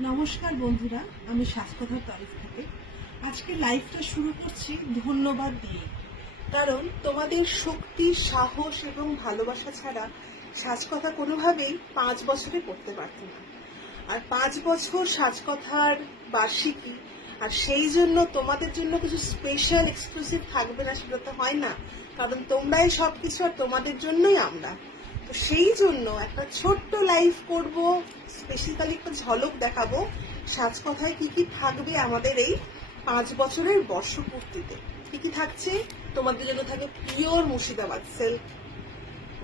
নমস্কার বন্ধুরা, আমি স্বাস্থ্যকর তারিফ থেকে আজকে লাইভটা শুরু করছি ধন্যবাদ দিয়ে। কারণ তোমাদের শক্তি, সাহস এবং ভালোবাসা ছাড়া সাজকথা কোনোভাবেই 5 বছরে করতে পারত না। আর 5 বছর সাজকথার বার্ষিকী, আর সেই জন্য তোমাদের জন্য কিছু স্পেশাল এক্সক্লুসিভ থাকবে না সেটা তো হয় না, কারণ তোমরাই সবকিছু আর তোমাদের জন্যই আমরা। তো সেই জন্য একটা ছোট্ট লাইভ করব, স্পেসিক্যালি একটা ঝলক দেখাবো সাজকথায় কি কি থাকবে আমাদের এই 5 বছরের বর্ষপূর্তিতে। কি কি থাকছে তোমাদের জন্য? থাকে পিওর মুর্শিদাবাদ সিল্ক,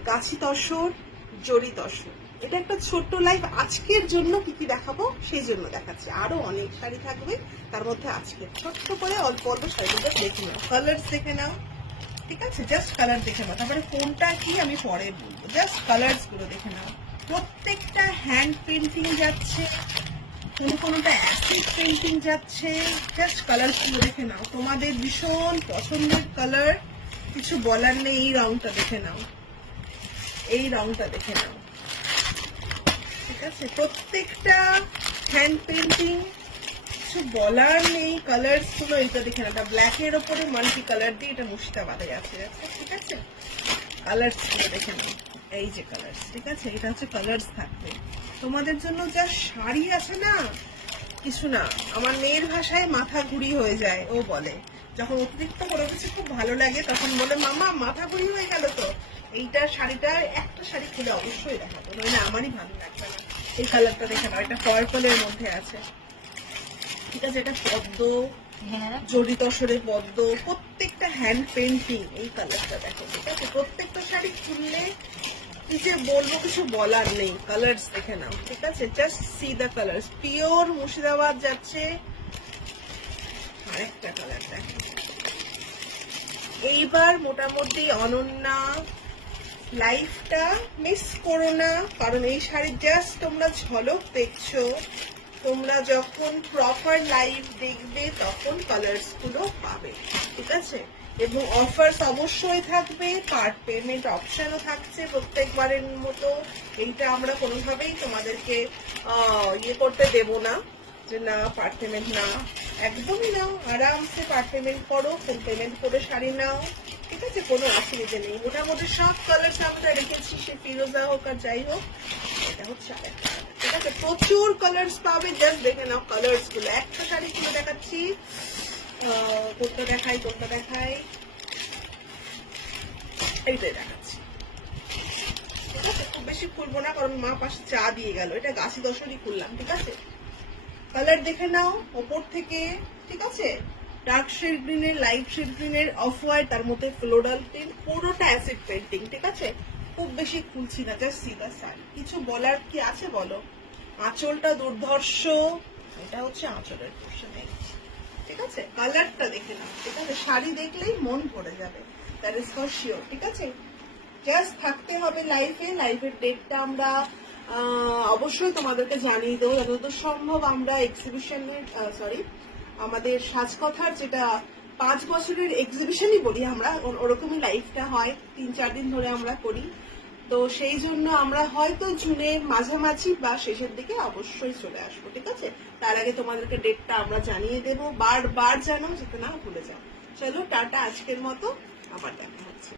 গাছি তসর, জরি তসর। এটা একটা ছোট্ট লাইভ আজকের জন্য কি কি দেখাবো সেই জন্য দেখাচ্ছি। আরো অনেক শাড়ি থাকবে, তার মধ্যে আজকে ছোট্ট করে অল্প অল্প শাড়িগুলো দেখে নাও, কালার্স দেখে নাও, ঠিক আছে? জাস্ট কালার দেখে নাও, তারপরে কোনটা কি আমি পরে বলবো। জাস্ট কালার্স গুলো দেখে নাও। প্রত্যেকটা হ্যান্ড পেন্টিং যাচ্ছে, কোনোটা অ্যাসিড পেন্টিং যাচ্ছে। জাস্ট কালার গুলো দেখে নাও, তোমাদের ভীষণ পছন্দের কালার, কিছু বলার নেই। এই রংটা দেখে নাও, এই রংটা দেখে নাও, ঠিক আছে? প্রত্যেকটা হ্যান্ড পেন্টিং, কিছু বলার নেই। কালার্স গুলো এটা দেখে নাও, এটা ব্ল্যাক এর ওপরে মাল্টি কালার দিয়ে, এটা মুর্শিদাবাদে আছে, ঠিক আছে? কালার্স গুলো দেখে নাও, এই যে কালার্স, ঠিক আছে? এটা হচ্ছে কালার্স থাকবে তোমাদের জন্য। যা শাড়ি আছে না, কিছু না। আমার মেয়ের ভাষায় মাথা ঘুরি হয়ে যায়, ও বলে যখন অতিরিক্ত কোনো কিছু খুব ভালো লাগে তখন বলে মামা মাথা ঘুরি হয়ে গেল। তো এইটা শাড়িটা একটা শাড়ি খুলে অবশ্যই দেখাবো, নইলে আমারই ভালো লাগবে না। এই কালারটা দেখে নাও, এটা পার্পলের মধ্যে আছে, ঠিক আছে? এটা পদ্ম, জড়ি তসরে পদ্ম, প্রত্যেকটা হ্যান্ড পেন্টিং। এই কালারটা দেখো, ঠিক আছে? প্রত্যেকটা শাড়ি খুললে কি যে বলবো, কিছু বলার নেই। কালার্স দেখে নাও, ঠিক আছে? Just see the colours. Pure Murshidabad যাচ্ছে। আরেকটা কালার দেখো, এইবার মোটামুটি অনন্যা লাইফটা মিস করো না, কারণ এই শাড়ির জাস্ট তোমরা ঝলক দেখছো। তোমরা যখন প্রপার লাইভ দেখবে তখন কালার্স গুলো পাবে, ঠিক আছে? এবং অফার্স অবশ্যই থাকবে, পার্ট পেমেন্ট অপশনও থাকছে প্রত্যেকবারের মতো। এইটা আমরা কোনোভাবেই তোমাদেরকে ইয়ে করতে দেব না যে না পার্ট পেমেন্ট না, একদমই নাও, আরামসে পার্ট পেমেন্ট করো, ফুল পেমেন্ট করে শাড়ি নাও, ঠিক আছে? কোনো অসুবিধা নেই। মোটামুটি সব কালার্স আমরা রেখেছি, সে ফিরোজা হোক আর যাই হোক। এটা হচ্ছে আরেকটা, ঠিক আছে? প্রচুর কালার্স পাবে, জাস্ট দেখে নাও কালার্স গুলো। একটা শাড়ি খুলে দেখাচ্ছি, কোনটা দেখাই, এইটাই দেখাচ্ছি, ঠিক আছে? খুব বেশি খুলবো না, কারণ মা পাশে চা দিয়ে গেল। এটা গাছি দশরই খুললাম, ঠিক আছে? কালার দেখে নাও ওপর থেকে, ঠিক আছে? ডার্ক শেড গ্রিনের, লাইট শেড গ্রিনের, অফ হোয়াইট, তার মধ্যে ফ্লোরাল প্রিন্ট, পুরোটা অ্যাসিড পেন্টিং, ঠিক আছে? খুব বেশি খুলছি না, জাস্ট সি দ্য সাইড। কিছু বলার কি আছে বলো? আঁচলটা দুর্ধর্ষ, এটা হচ্ছে আঁচলের পোর্শন, ঠিক আছে? কালারটা দেখে নাও, ঠিক আছে? শাড়ি দেখলেই মন ভরে যাবে, দ্যাট ইজ ফর শিওর, ঠিক আছে? জাস্ট থাকতে হবে লাইফে। লাইফের ডেটটা আমরা অবশ্যই তোমাদেরকে জানিয়ে দেবো যতদূর সম্ভব। আমরা এক্সিবিশনের আমাদের সাজকথার যেটা 5 বছরের এক্সিবিশনই বলি আমরা, ওরকমই লাইফটা হয়, 3-4 দিন ধরে আমরা করি। তো সেই জন্য আমরা হয়তো জুনের মাঝামাঝি বা শেষের দিকে অবশ্যই চলে আসবো, ঠিক আছে? তার আগে তোমাদেরকে ডেটটা আমরা জানিয়ে দেবো, বারবার জানাও যাতে না ভুলে যাও। চলো টাটা, আজকের মতো আবার দেখা হচ্ছে।